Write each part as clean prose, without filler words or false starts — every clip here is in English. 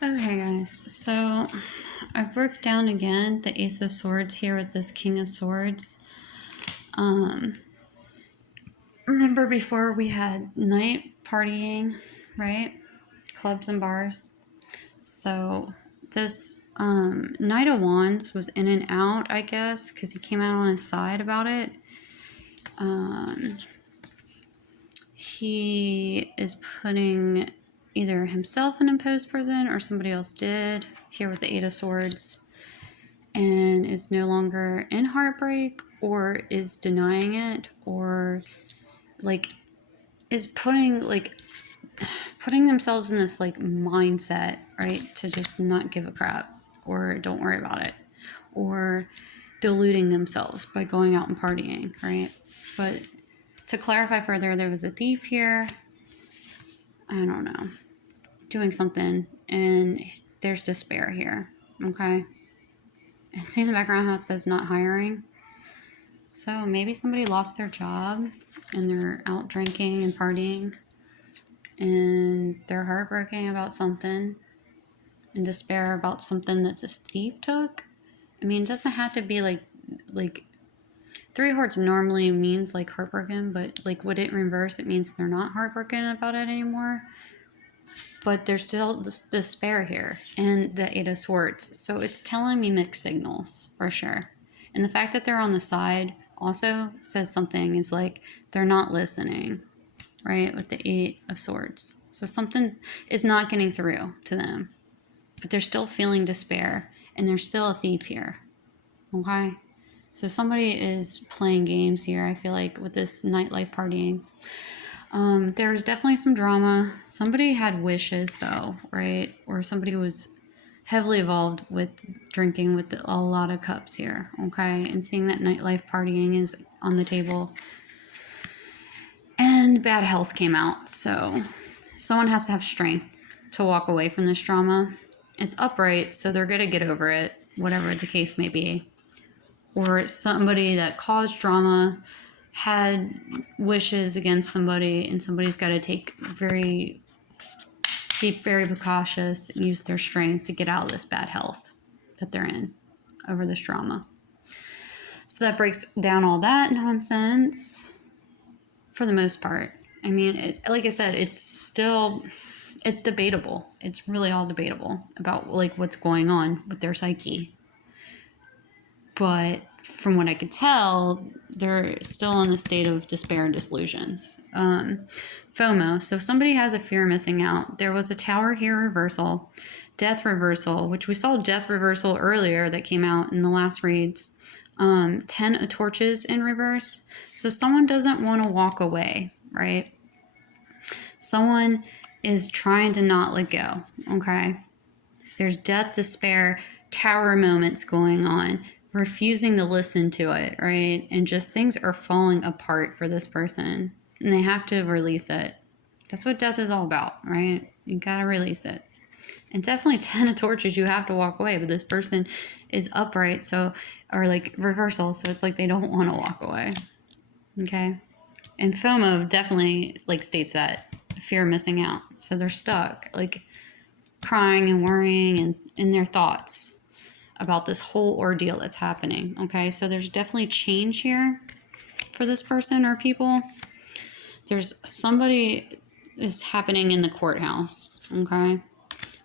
Okay, guys, so I broke down again the Ace of Swords here with this King of Swords. Remember before we had night partying, right? Clubs and bars. So this Knight of Wands was in and out, I guess, because he came out on his side about it. He is putting either himself in imposed prison or somebody else did here with the Eight of Swords, and is no longer in heartbreak or is denying it, or like is putting themselves in this like mindset, right, to just not give a crap or don't worry about it, or deluding themselves by going out and partying, right? But to clarify further, there was a thief here, I don't know, doing something, and there's despair here, okay? And see in the background how it says not hiring. So maybe somebody lost their job and they're out drinking and partying and they're heartbroken about something, in despair about something that this thief took. I mean, it doesn't have to be like Three of Hearts normally means like heartbroken, but like would it reverse, it means they're not heartbroken about it anymore. But there's still this despair here and the Eight of Swords. So it's telling me mixed signals for sure. And the fact that they're on the side also says something, is like they're not listening, right? With the Eight of Swords. So something is not getting through to them, but they're still feeling despair, and there's still a thief here. Okay? So somebody is playing games here, I feel like, with this nightlife partying. There's definitely some drama. Somebody had wishes, though, right? Or somebody was heavily involved with drinking with a lot of cups here, okay? And seeing that nightlife partying is on the table. And bad health came out, so someone has to have strength to walk away from this drama. It's upright, so they're going to get over it, whatever the case may be. Or somebody that caused drama had wishes against somebody, and somebody's got to be very precautious and use their strength to get out of this bad health that they're in over this drama. So that breaks down all that nonsense for the most part. I mean, it's, like I said, it's debatable. It's really all debatable about like what's going on with their psyche. But from what I could tell, they're still in the state of despair and disillusions. FOMO. So if somebody has a fear of missing out, there was a Tower here reversal, death reversal, which we saw death reversal earlier that came out in the last reads. 10 of torches in reverse. So someone doesn't want to walk away, right? Someone is trying to not let go, okay? There's death, despair, tower moments going on, refusing to listen to it, right? And just things are falling apart for this person, and they have to release it. That's what death is all about, right? You gotta release it. And definitely 10 of torches, you have to walk away, but this person is upright, so, or like reversal, so it's like they don't want to walk away, okay? And FOMO definitely like states that fear of missing out, so they're stuck, like crying and worrying and in their thoughts about this whole ordeal that's happening, okay? So there's definitely change here for this person or people. There's somebody is happening in the courthouse, okay,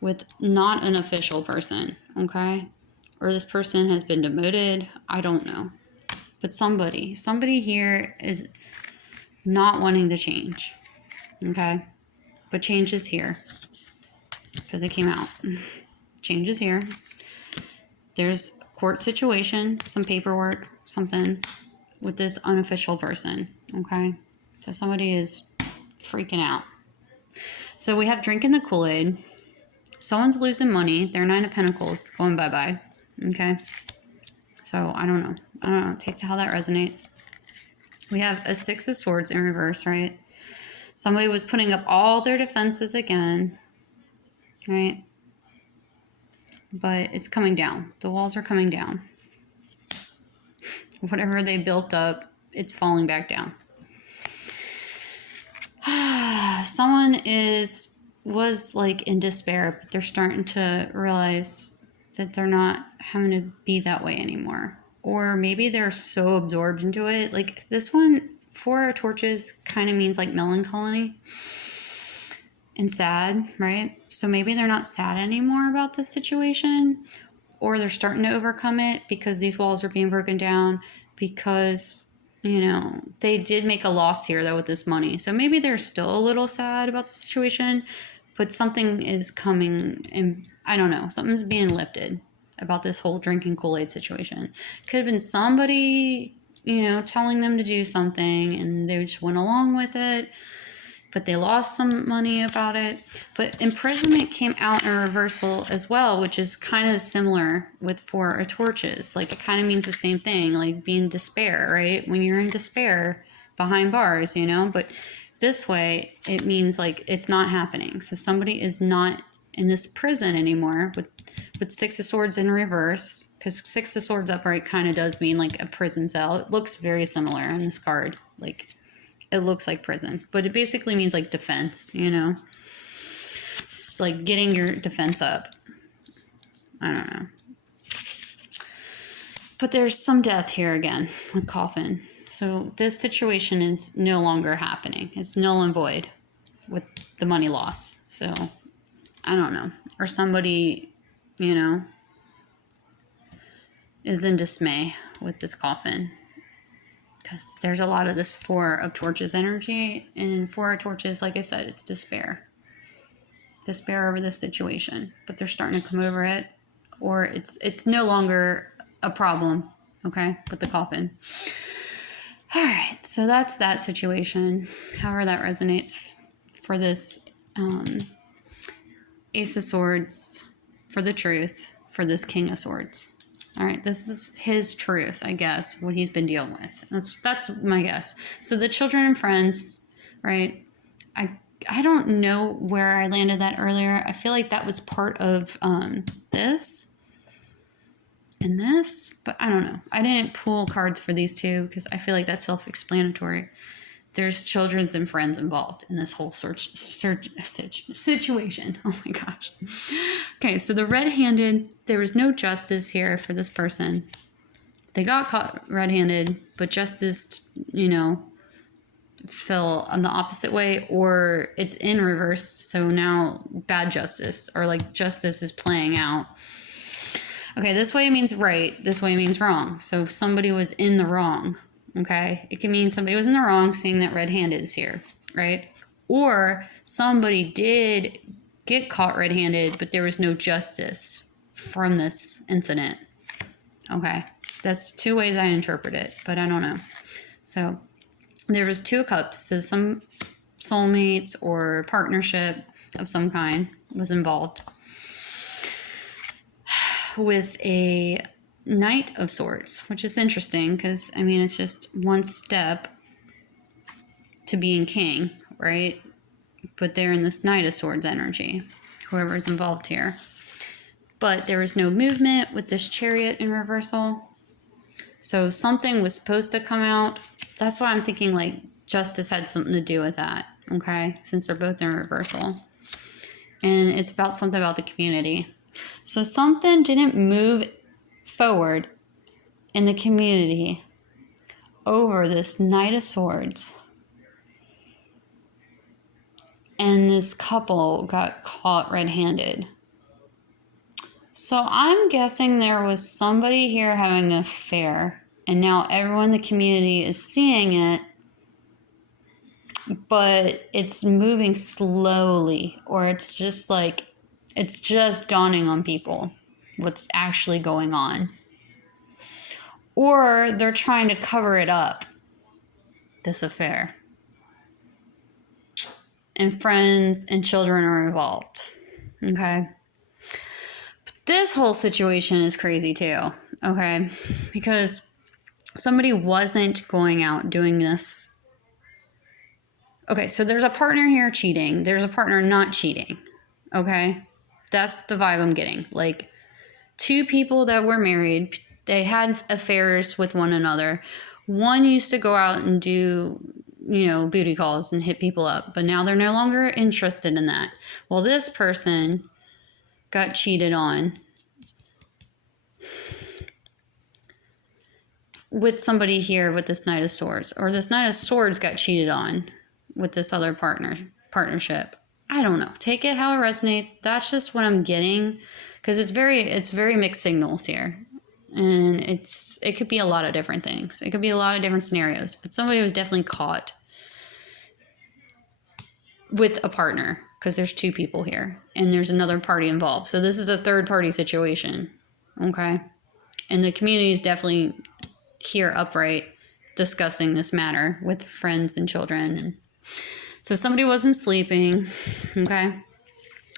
with not an official person, okay? Or this person has been demoted, I don't know. But somebody here is not wanting to change, okay? But change is here because it came out. Change is here. There's a court situation, some paperwork, something with this unofficial person, okay? So somebody is freaking out. So we have drinking the Kool-Aid. Someone's losing money. Their 9 of Pentacles going bye-bye, okay? So I don't know. Take how that resonates. We have a 6 of Swords in reverse, right? Somebody was putting up all their defenses again, right? But it's coming down. The walls are coming down. Whatever they built up, it's falling back down. Someone is was like in despair, but they're starting to realize that they're not having to be that way anymore. Or maybe they're so absorbed into it. Like this one, Four of Torches kind of means like melancholy and sad, right? So maybe they're not sad anymore about this situation, or they're starting to overcome it because these walls are being broken down, because they did make a loss here though with this money. So maybe they're still a little sad about the situation, but something is coming, and I don't know, something's being lifted about this whole drinking Kool-Aid situation. Could have been somebody, telling them to do something and they just went along with it, but they lost some money about it. But imprisonment came out in a reversal as well, which is kind of similar with Four of Torches. Like it kind of means the same thing, like being despair, right? When you're in despair behind bars, but this way it means like it's not happening. So somebody is not in this prison anymore with Six of Swords in reverse, because Six of Swords upright kind of does mean like a prison cell. It looks very similar in this card. Like it looks like prison, but it basically means like defense, It's like getting your defense up. I don't know. But there's some death here again with coffin. So this situation is no longer happening. It's null and void with the money loss. So I don't know. Or somebody, is in dismay with this coffin. Because there's a lot of this Four of Torches energy. And Four of Torches, like I said, it's despair. Despair over this situation. But they're starting to come over it. Or it's no longer a problem, okay, with the coffin. All right, so that's that situation. However that resonates for this Ace of Swords, for the truth, for this King of Swords. All right, this is his truth, I guess, what he's been dealing with. That's my guess. So the children and friends, right? I don't know where I landed that earlier. I feel like that was part of this and this, but I don't know. I didn't pull cards for these two because I feel like that's self-explanatory. There's children's and friends involved in this whole situation. Oh my gosh. Okay, so the red-handed, there was no justice here for this person. They got caught red-handed, but justice, fell on the opposite way, or it's in reverse. So now bad justice, or like justice is playing out. Okay, this way means right. This way means wrong. So if somebody was in the wrong, okay, it can mean somebody was in the wrong, seeing that red-handed is here, right? Or somebody did get caught red-handed, but there was no justice from this incident. Okay, that's two ways I interpret it, but I don't know. So there was Two of Cups, so some soulmates or partnership of some kind was involved, with a Knight of Swords, which is interesting because, it's just one step to being king, right? But they're in this Knight of Swords energy, whoever's involved here. But there was no movement with this Chariot in reversal. So something was supposed to come out. That's why I'm thinking like justice had something to do with that, okay? Since they're both in reversal. And it's about something about the community. So something didn't move forward in the community over this Knight of Swords. And this couple got caught red-handed. So I'm guessing there was somebody here having an affair, and now everyone in the community is seeing it, but it's moving slowly, or it's just dawning on people what's actually going on. Or they're trying to cover it up, this affair. And friends and children are involved. Okay? But this whole situation is crazy too. Okay? Because somebody wasn't going out doing this. Okay, so there's a partner here cheating. There's a partner not cheating. Okay? That's the vibe I'm getting. Like, two people that were married, they had affairs with one another. One used to go out and do booty calls and hit people up, but now they're no longer interested in that. Well, this person got cheated on with somebody here with this Knight of Swords, or this Knight of Swords got cheated on with this other partnership. I don't know. Take it how it resonates. That's just what I'm getting, because it's very mixed signals here, and it could be a lot of different things. It could be a lot of different scenarios, but somebody was definitely caught with a partner, because there's two people here and there's another party involved. So this is a third party situation. Okay. And the community is definitely here upright discussing this matter with friends and children. And so somebody wasn't sleeping, okay,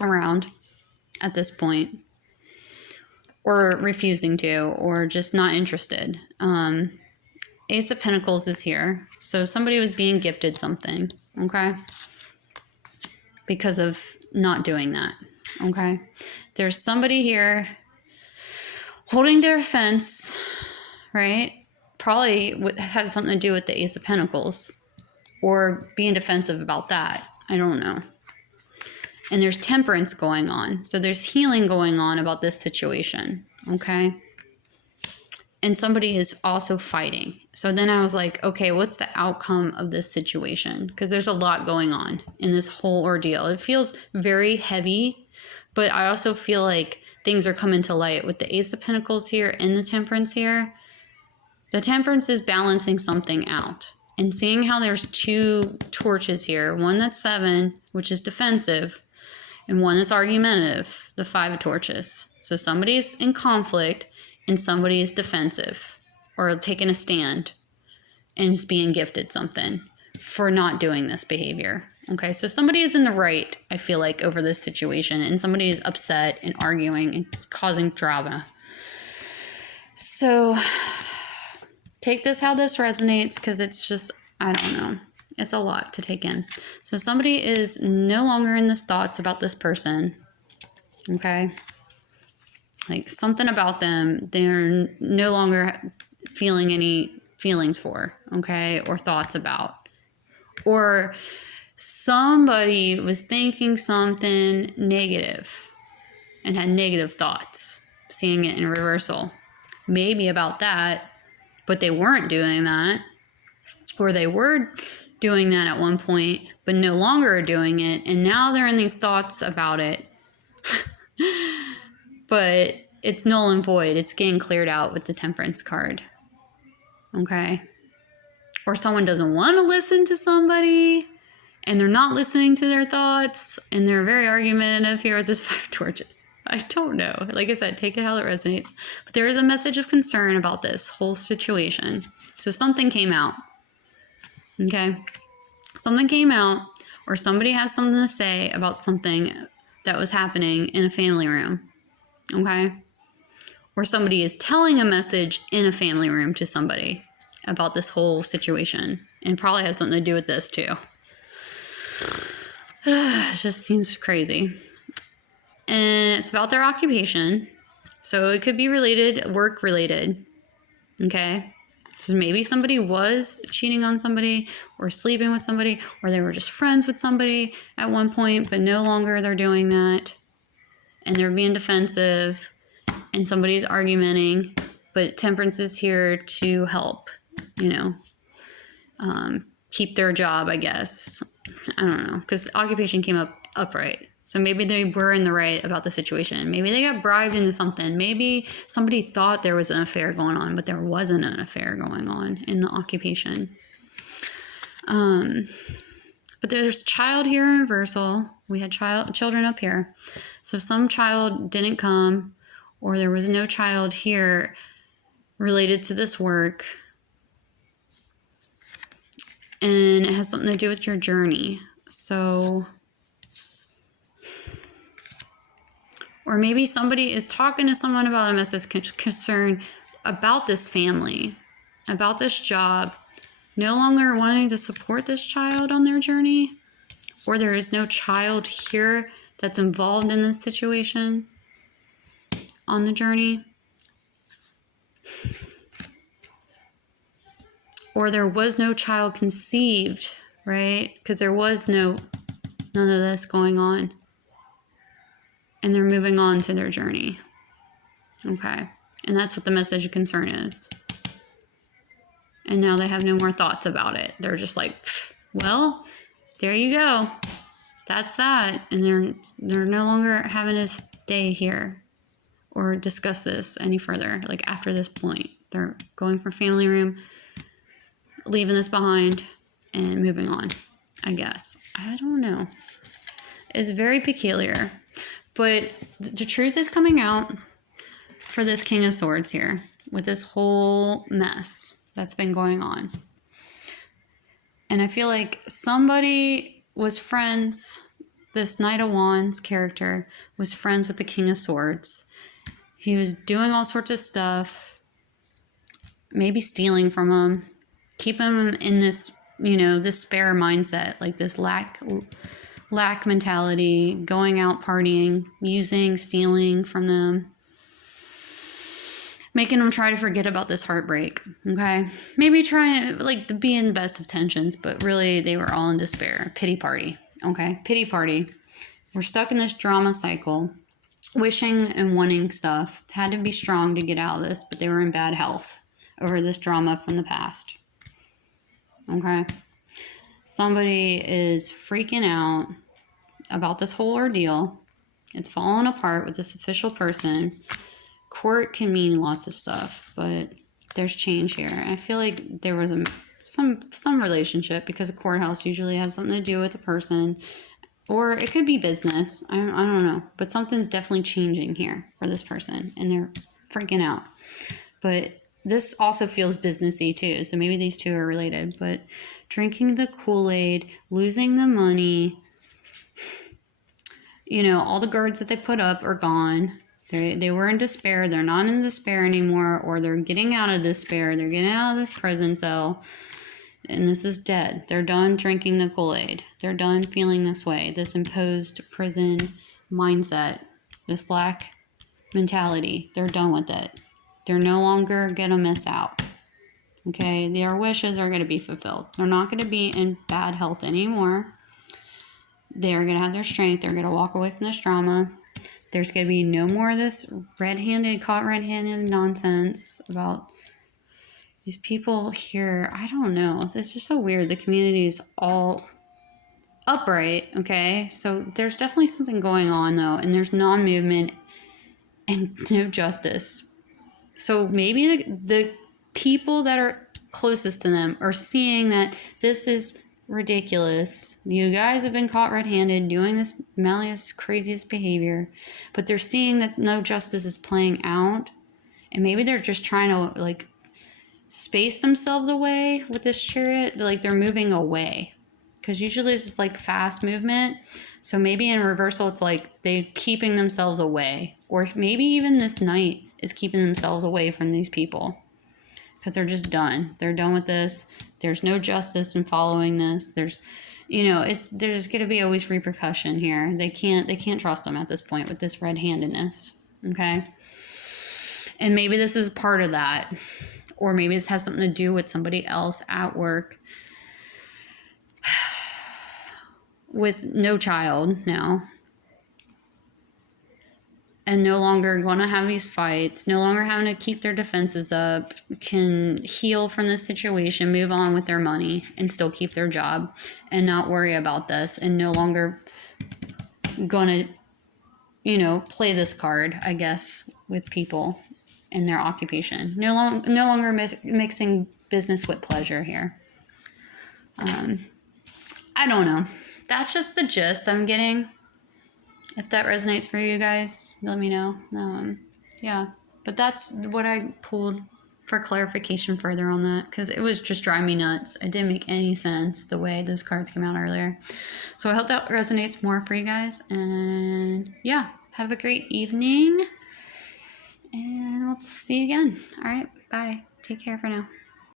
around at this point, or refusing to, or just not interested. Ace of Pentacles is here. So somebody was being gifted something, okay, because of not doing that, okay? There's somebody here holding their fence, right? Probably has something to do with the Ace of Pentacles, or being defensive about that. I don't know. And there's temperance going on. So there's healing going on about this situation, okay? And somebody is also fighting. So then I was like, okay, what's the outcome of this situation? Because there's a lot going on in this whole ordeal. It feels very heavy, but I also feel like things are coming to light with the Ace of Pentacles here and the Temperance here. The Temperance is balancing something out. And seeing how there's two torches here, one that's 7, which is defensive, and one that's argumentative, the 5 of torches. So somebody's in conflict and somebody is defensive or taking a stand and is being gifted something for not doing this behavior. Okay, so somebody is in the right, I feel like, over this situation, and somebody is upset and arguing and causing drama. So take this how this resonates, because it's just, I don't know. It's a lot to take in. So somebody is no longer in this thoughts about this person. Okay. Like something about them, they're no longer feeling any feelings for, okay, or thoughts about. Or somebody was thinking something negative and had negative thoughts, seeing it in reversal. Maybe about that, but they weren't doing that. Or they were doing that at one point, but no longer are doing it. And now they're in these thoughts about it. But it's null and void. It's getting cleared out with the Temperance card. Okay. Or someone doesn't want to listen to somebody and they're not listening to their thoughts and they're very argumentative here with this 5 torches. I don't know. Like I said, take it how it resonates. But there is a message of concern about this whole situation. So something came out. Okay. Something came out, or somebody has something to say about something that was happening in a family room. Okay. Or somebody is telling a message in a family room to somebody about this whole situation, and probably has something to do with this too. It just seems crazy. And it's about their occupation. So it could be related, work related. Okay. So maybe somebody was cheating on somebody or sleeping with somebody, or they were just friends with somebody at one point, but no longer they're doing that. And they're being defensive and somebody's argumenting, but Temperance is here to help, keep their job, I guess. I don't know, because occupation came up upright. So maybe they were in the right about the situation. Maybe they got bribed into something. Maybe somebody thought there was an affair going on, but there wasn't an affair going on in the occupation. But there's child here in reversal. We had children up here. So some child didn't come, or there was no child here related to this work. And it has something to do with your journey. So, or maybe somebody is talking to someone about a message concern about this family, about this job, no longer wanting to support this child on their journey, or there is no child here that's involved in this situation on the journey. or there was no child conceived, right? Because there was none of this going on. And they're moving on to their journey. Okay. And that's what the message of concern is. And now they have no more thoughts about it. They're just like, well, there you go. That's that. And they're no longer having to stay here or discuss this any further. Like after this point, they're going for family room, leaving this behind, and moving on, I guess. I don't know. It's very peculiar. But the truth is coming out for this King of Swords here with this whole mess that's been going on. And I feel like somebody was friends, this Knight of Wands character was friends with the King of Swords. He was doing all sorts of stuff, maybe stealing from him, keeping him in this, despair mindset, like this lack mentality, going out partying, using, stealing from them, making them try to forget about this heartbreak. Okay, maybe trying to be in the best of tensions, but really they were all in despair. Pity party. Okay, pity party. We're stuck in this drama cycle, wishing and wanting stuff. Had to be strong to get out of this, but they were in bad health over this drama from the past. Okay, somebody is freaking out about this whole ordeal. It's falling apart with this official person. Court can mean lots of stuff, but there's change here. I feel like there was some relationship, because a courthouse usually has something to do with a person, or it could be business. I don't know, but something's definitely changing here for this person, and they're freaking out. But this also feels businessy too, so maybe these two are related. But drinking the Kool-Aid, losing the money, all the guards that they put up are gone. They were in despair. They're not in despair anymore, or they're getting out of despair. They're getting out of this prison cell, and this is dead. They're done drinking the Kool-Aid. They're done feeling this way, this imposed prison mindset, this lack mentality. They're done with it. They're no longer going to miss out. Okay, their wishes are going to be fulfilled. They're not going to be in bad health anymore. They're going to have their strength. They're going to walk away from this drama. There's going to be no more of this caught red-handed nonsense about these people here. I don't know. It's just so weird. The community is all upright, okay? So there's definitely something going on, though, and there's non-movement and no justice. So maybe the people that are closest to them are seeing that this is ridiculous. You guys have been caught red-handed doing this malicious, craziest behavior, but they're seeing that no justice is playing out, and maybe they're just trying to space themselves away with this chariot. They're moving away, because usually this is fast movement. So maybe in reversal it's they're keeping themselves away, or maybe even this knight is keeping themselves away from these people because they're just done. They're done with this. There's no justice in following this. There's going to be always repercussion here. They can't trust them at this point with this red-handedness. Okay. And maybe this is part of that, or maybe this has something to do with somebody else at work with no child now, and no longer going to have these fights, no longer having to keep their defenses up, can heal from this situation, move on with their money, and still keep their job and not worry about this, and no longer going to, play this card, I guess, with people in their occupation. No longer mixing business with pleasure here. I don't know. That's just the gist I'm getting. If that resonates for you guys, let me know. Yeah, but that's what I pulled for clarification further on that, because it was just driving me nuts. It didn't make any sense the way those cards came out earlier. So I hope that resonates more for you guys. And yeah, have a great evening. And we'll see you again. All right, bye. Take care for now.